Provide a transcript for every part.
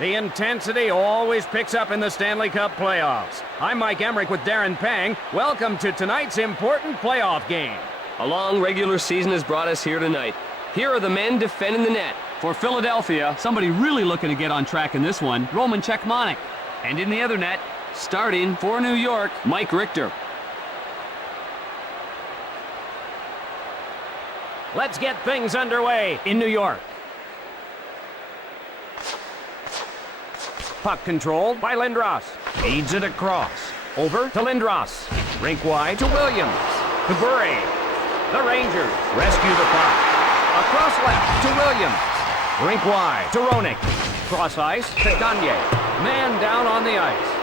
The intensity always picks up in the Stanley Cup playoffs. I'm Mike Emmerich with Darren Pang. Welcome to tonight's important playoff game. A long regular season has brought us here tonight. Here are the men defending the net. For Philadelphia, somebody really looking to get on track in this one, Roman Cechmanek. And in the other net, starting for New York, Mike Richter. Let's get things underway in New York. Puck controlled by Lindros. Feeds it across. Over to Lindros. Rink wide to Williams. To Bure. The Rangers rescue the puck. Across left to Williams. Rink wide to Roenick. Cross ice to Gagne. Man down on the ice.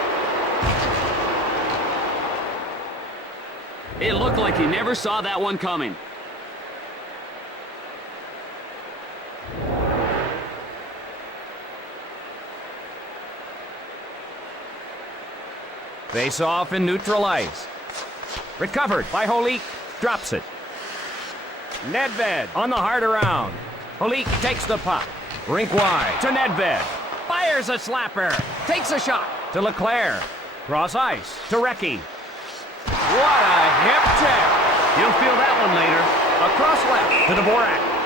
it looked like he never saw that one coming. Face off in neutral ice. Recovered by Holik. Drops it. Nedved on the hard around. Holik takes the puck. Rink wide to Nedved. Fires a slapper. Takes a shot to Leclerc. Cross ice to Recchi. What a hip check. You'll feel that one later. Across left to Dvorak.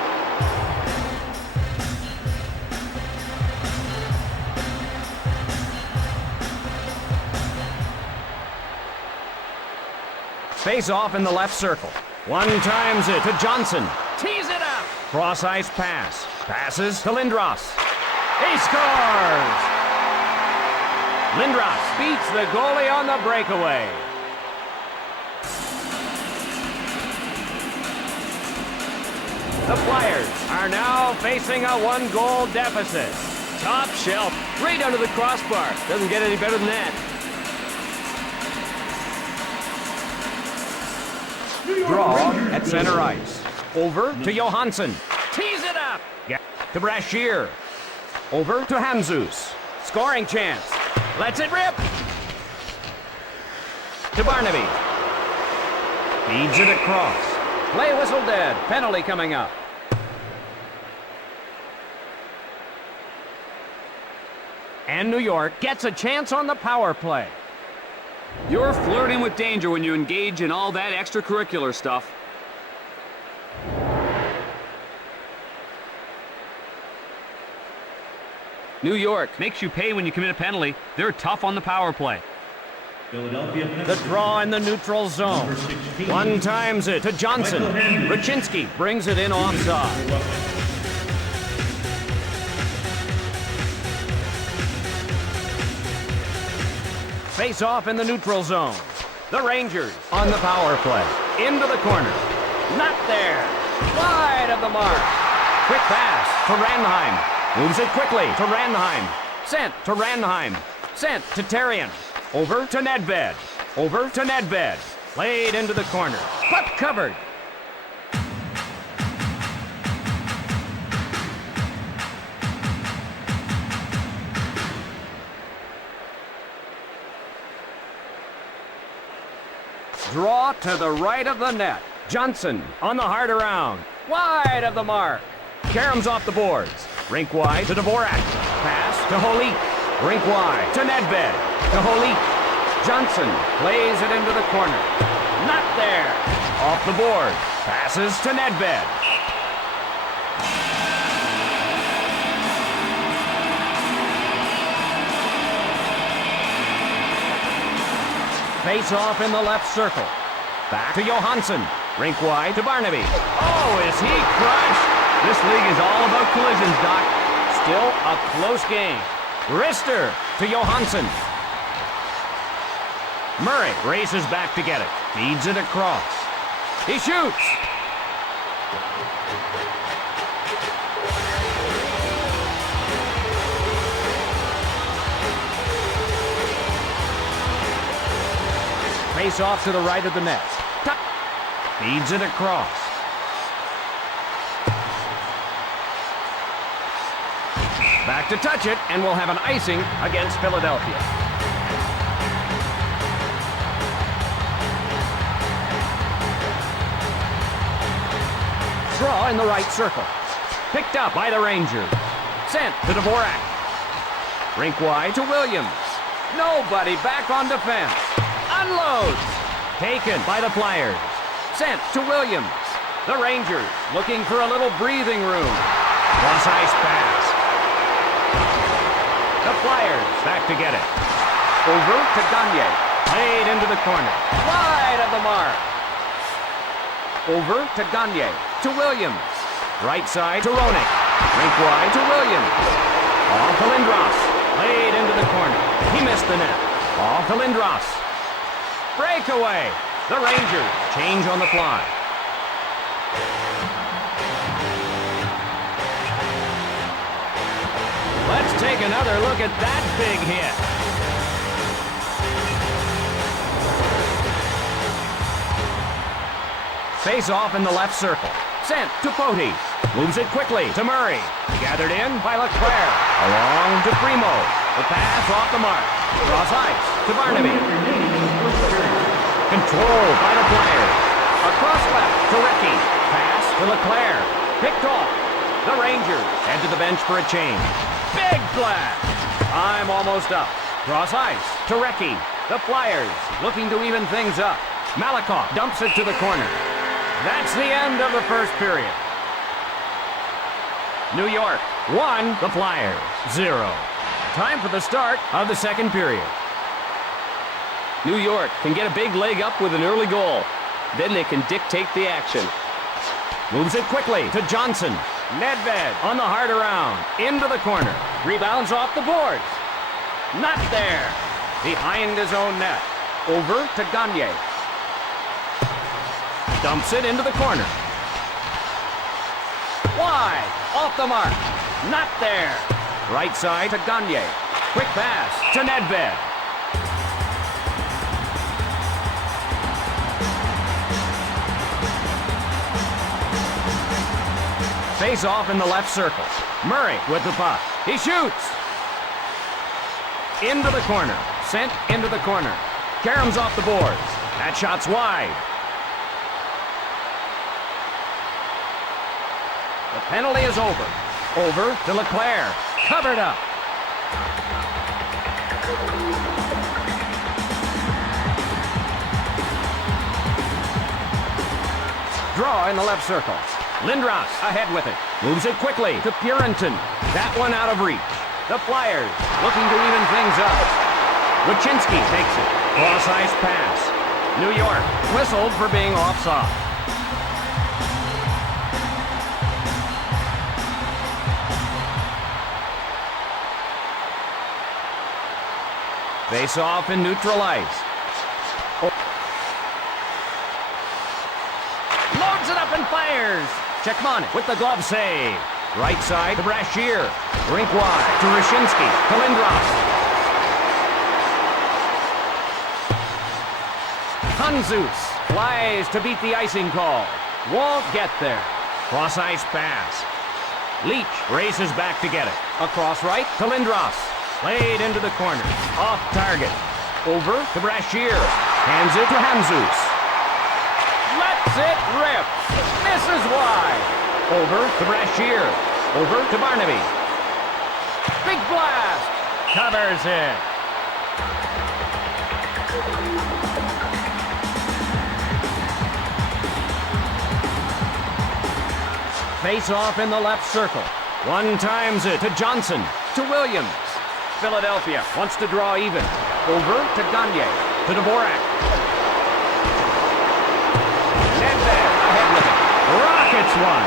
Face off in the left circle. One times it to Johnson. Tees it up. Cross ice pass. Passes to Lindros. He scores! Lindros beats the goalie on the breakaway. The Flyers are now facing a one-goal deficit. Top shelf, right under the crossbar. Doesn't get any better than that. Draw at center ice. Over to Johansson. Tees it up. To Brashear. Over to Hamzus. Scoring chance. Lets it rip. To Barnaby. Feeds it across. Play whistle dead. Penalty coming up. And New York gets a chance on the power play. You're flirting with danger when you engage in all that extracurricular stuff. New York makes you pay when you commit a penalty. They're tough on the power play. The draw in the neutral zone. One times it to Johnson. Raczynski brings it in offside. Face off in the neutral zone. The Rangers on the power play. Into the corner. Not there. Wide of the mark. Quick pass to Ranheim. Moves it quickly to Ranheim. Sent to Ranheim. Sent to Terrien. Over to Nedved. Over to Nedved. Played into the corner. Puck covered. Draw to the right of the net. Johnson on the hard around. Wide of the mark. Karem's off the boards. Rink wide to Dvorak. Pass to Holik. Rink wide to Nedved. To Holik. Johnson plays it into the corner. Not there. Off the board. Passes to Nedved. Face off in the left circle. Back to Johansson. Rink wide to Barnaby. Oh, is he crushed? This league is all about collisions, Doc. Still a close game. Rister to Johansson. Murray races back to get it. Feeds it across. He shoots. Face off to the right of the net. Feeds it across. Back to touch it, and we'll have an icing against Philadelphia. Draw in the right circle. Picked up by the Rangers. Sent to Dvorak. Rink wide to Williams. Nobody back on defense. Unloads. Taken by the Flyers. Sent to Williams. The Rangers looking for a little breathing room. Cross-ice pass. The Flyers back to get it. Over to Gagne. Played into the corner. Wide of the mark. Over to Gagne. To Williams. Right side to Roenick. Rink wide to Williams. Off to Lindros. Played into the corner. He missed the net. Off to Lindros. Breakaway. The Rangers change on the fly. Let's take another look at that big hit. Face off in the left circle. Sent to Poti. Moves it quickly to Murray. Gathered in by Leclerc. Along to Primo. The pass off the mark. Cross ice to Barnaby. Controlled by the Flyers. Across left to Recchi. Pass to Leclerc. Picked off. The Rangers head to the bench for a change. Big blast. I'm almost up. Cross ice to Recchi. The Flyers looking to even things up. Malakoff dumps it to the corner. That's the end of the first period. New York 1, the Flyers 0. Time for the start of the second period. New York can get a big leg up with an early goal. Then they can dictate the action. Moves it quickly to Johnson. Nedved on the hard around. Into the corner. Rebounds off the boards. Not there. Behind his own net. Over to Gagne. Dumps it into the corner. Wide. Off the mark. Not there. Right side to Gagne. Quick pass to Nedved. Face off in the left circle. Murray with the puck. He shoots. Into the corner. Sent into the corner. Karam's off the boards. That shot's wide. The penalty is over. Over to Leclerc. Covered up. Draw in the left circle. Lindros ahead with it. Moves it quickly to Purinton. That one out of reach. The Flyers looking to even things up. Wyszynski takes it. Cross-ice pass. New York whistled for being offside. Face off in neutral ice. Loads it up and fires. Checkmonic with the glove save. Right side to Brashear. Rink wide to Wyszynski. To Lindros. Hanzus flies to beat the icing call. Won't get there. Cross-ice pass. Leach races back to get it. Across right to Lindros. Played into the corner. Off target. Over to Brashear. Hands it to Hanzus. Lets it rip. Misses wide. Over to Brashear. Over to Barnaby. Big blast. Covers it. Face off in the left circle. One times it to Johnson. To Williams. Philadelphia wants to draw even. Over to Gagne. To Dvorak. Nedved ahead with it. Rockets one.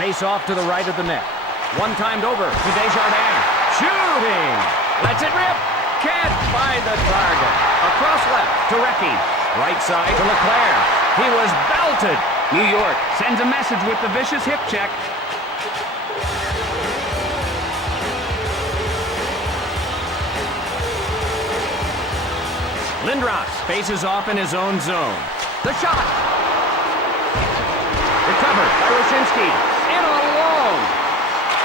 Face off to the right of the net. One timed over to Desjardins. Shooting. Lets it rip. Can't find the target. Across left to Recchi. Right side to Leclerc. He was belted. New York sends a message with the vicious hip check. Lindros faces off in his own zone. The shot. Recovered by Wyszynski. In alone.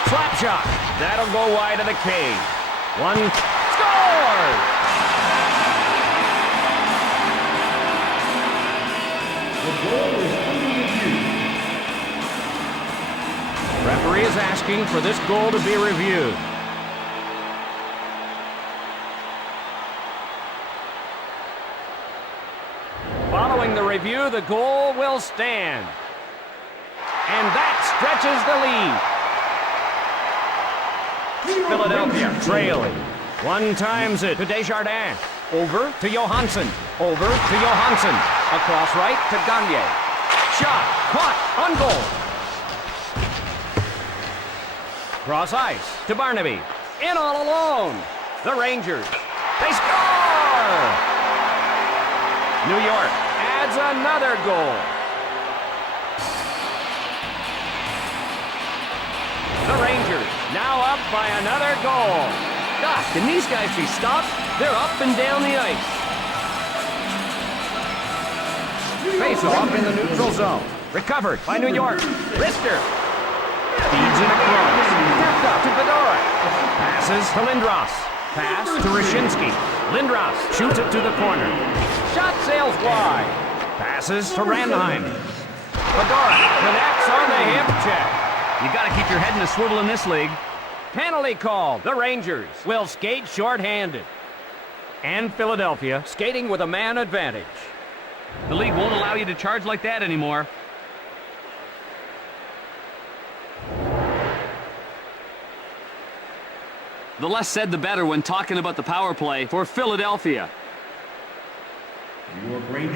Slap shot. That'll go wide of the cage. One. Scores! Referee is asking for this goal to be reviewed. Following the review, the goal will stand. And that stretches the lead. Philadelphia trailing. One times it to Desjardins. Over to Johansson. Over to Johansson. Across right to Gagne. Shot. Caught. On goal. Cross ice to Barnaby. In all alone. The Rangers. They score! New York adds another goal. The Rangers now up by another goal. Gosh, can these guys be stopped? They're up and down the ice. Face-off in the neutral zone. Recovered by New York. Rister. Feeds it across. Tapped up to Fedora. Passes to Lindros. Pass to Rashinsky. Lindros shoots it to the corner. Shot sails wide. Passes to Randheim. Fedora connects on the hip check. You got to keep your head in a swivel in this league. Penalty called. The Rangers will skate short-handed. And Philadelphia skating with a man advantage. The league won't allow you to charge like that anymore. The less said, the better when talking about the power play for Philadelphia.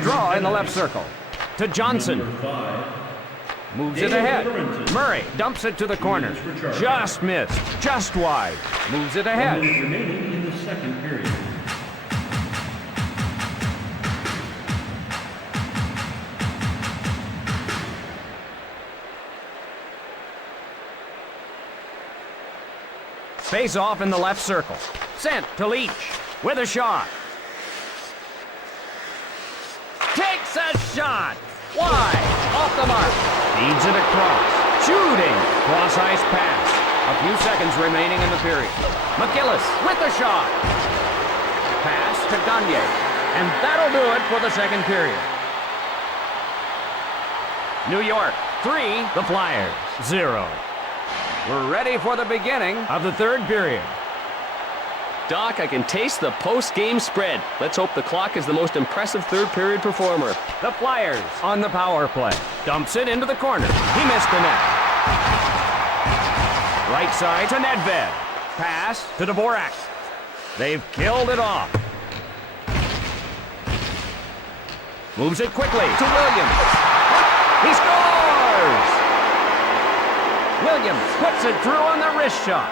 Draw in the left circle. To Johnson. Moves it ahead. Murray dumps it to the corner. Just missed. Just wide. Moves it ahead. Remaining in the second period. Face off in the left circle. Sent to Leach with a shot. Takes a shot. Wide. Off the mark. Feeds it across. Shooting. Cross ice pass. A few seconds remaining in the period. McGillis with the shot. Pass to Gagne. And that'll do it for the second period. New York 3, the Flyers 0. We're ready for the beginning of the third period. Doc, I can taste the post-game spread. Let's hope the clock is the most impressive third-period performer. The Flyers on the power play. Dumps it into the corner. He missed the net. Right side to Nedved. Pass to Dvorak. They've killed it off. Moves it quickly to Williams. He scores! Williams puts it through on the wrist shot.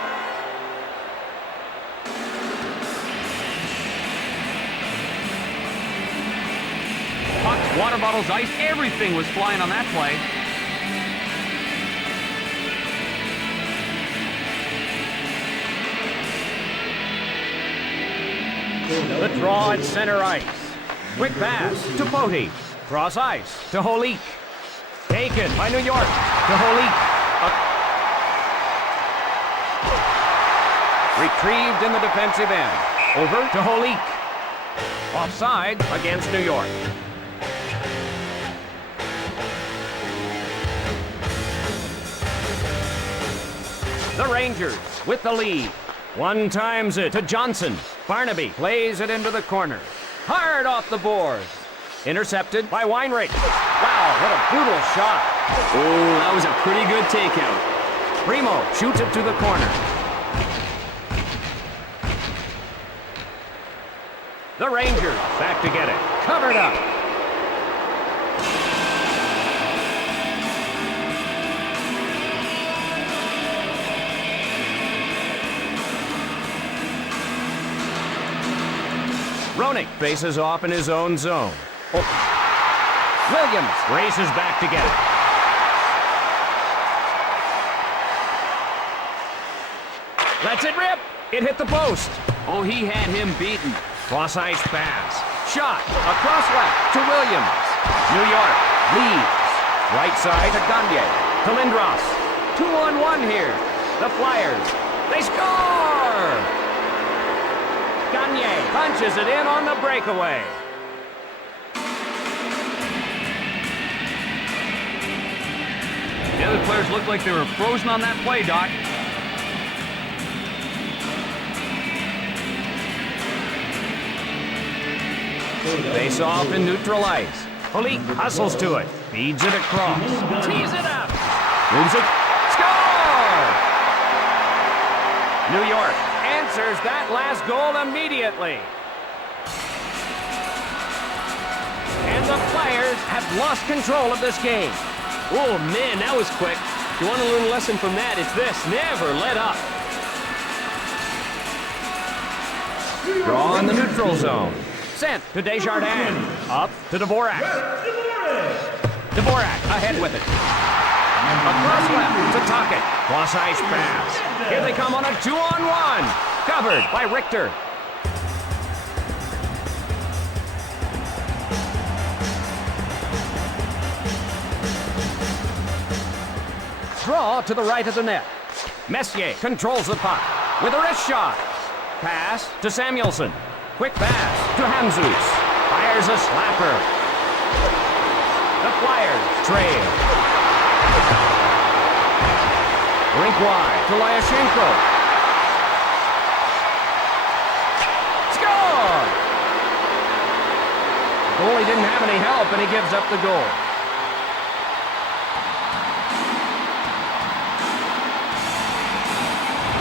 Pucks, water bottles, ice, everything was flying on that play. The draw at center ice. Quick pass to Poti. Cross ice to Holik. Taken by New York to Holik. Retrieved in the defensive end. Over to Holik. Offside against New York. The Rangers with the lead. One times it to Johnson. Barnaby plays it into the corner. Hard off the boards. Intercepted by Weinreich. Wow, what a brutal shot. Oh, that was a pretty good takeout. Primo shoots it to the corner. The Rangers back to get it. Covered up. Roenick faces off in his own zone. Oh. Williams races back to get it. Lets it rip. It hit the post. Oh, he had him beaten. Cross ice pass. Shot across left to Williams. New York leads. Right side to Gagne. To Lindros. 2-on-1 here. The Flyers. They score! Gagne punches it in on the breakaway. looked like they were frozen on that play, Doc. Face off in neutral ice. Polique hustles to it. Feeds it across. Tees it up. Moves it. Score! New York answers that last goal immediately. And the Flyers have lost control of this game. Oh, man, that was quick. If you want to learn a lesson from that, it's this. Never let up. Draw in the neutral zone. Sent to Desjardins. Up to Dvorak. Dvorak ahead with it. Across left to Tocchet. Cross ice pass. Here they come on a 2-on-1. Covered by Richter. Draw to the right of the net. Messier controls the puck with a wrist shot. Pass to Samuelsson. Quick pass to Hamzus. Fires a slapper. The Flyers trail. Rink wide to Lyashenko. Score! Goalie didn't have any help, and he gives up the goal.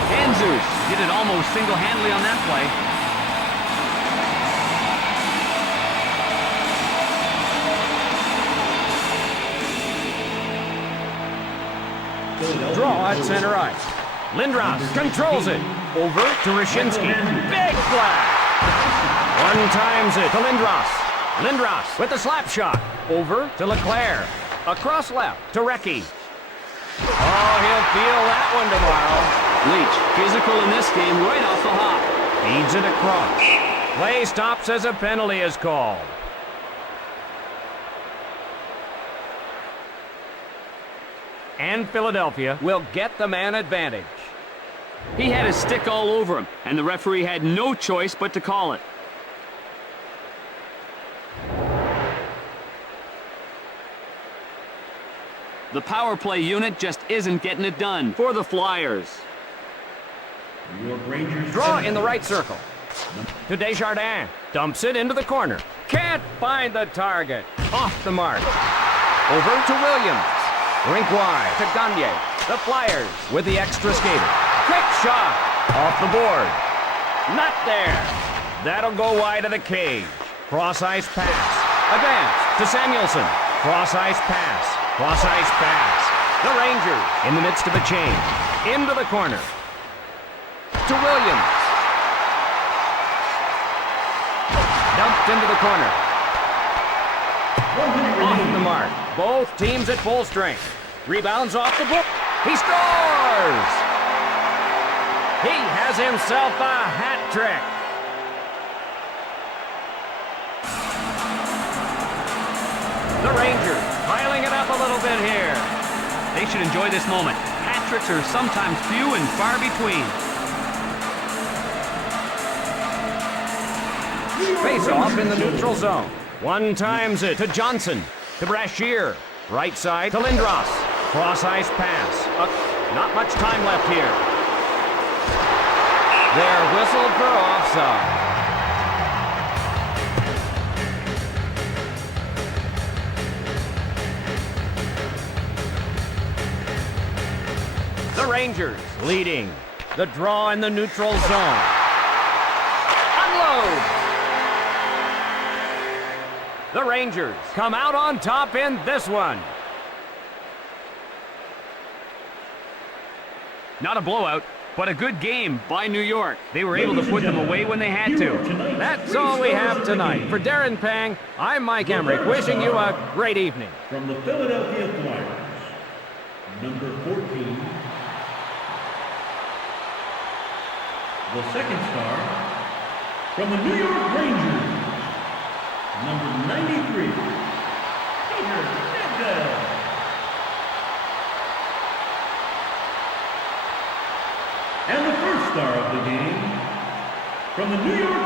Hamzus did it almost single-handedly on that play. Draw at center ice. Lindros controls it. Over to Rashinsky. Big flag. One times it to Lindros. Lindros with the slap shot. Over to Leclerc. Across left to Recchi. Oh, he'll feel that one tomorrow. Leach, physical in this game right off the hop. Feeds it across. Play stops as a penalty is called. And Philadelphia will get the man advantage. He had his stick all over him, and the referee had no choice but to call it. The power play unit just isn't getting it done for the Flyers. New York Rangers. Draw in the right circle. To Desjardins. Dumps it into the corner. Can't find the target. Off the mark. Over to Williams. Rink wide to Gagne. The Flyers with the extra skater. Quick shot. Off the board. Not there. That'll go wide of the cage. Cross ice pass. Advance to Samuelsson. Cross ice pass. Cross ice pass. The Rangers in the midst of a change. Into the corner. To Williams. Dumped into the corner. Off the mark. Both teams at full strength. Rebounds off the book. He scores! He has himself a hat trick. The Rangers piling it up a little bit here. They should enjoy this moment. Hat tricks are sometimes few and far between. Face off in the neutral zone. One times it to Johnson. To Brashear. Right side to Lindros. Cross ice pass. Not much time left here. They're whistled for offside. The Rangers leading. The draw in the neutral zone. Unload! The Rangers come out on top in this one. Not a blowout, but a good game by New York. They were able to put them away when they had to. That's all we have tonight. For Darren Pang, I'm Mike Emmerich, wishing you a great evening. From the Philadelphia Flyers, number 14, the second star. From the New York Rangers, number 93, Peter Nedved. And the first star of the game, from the New York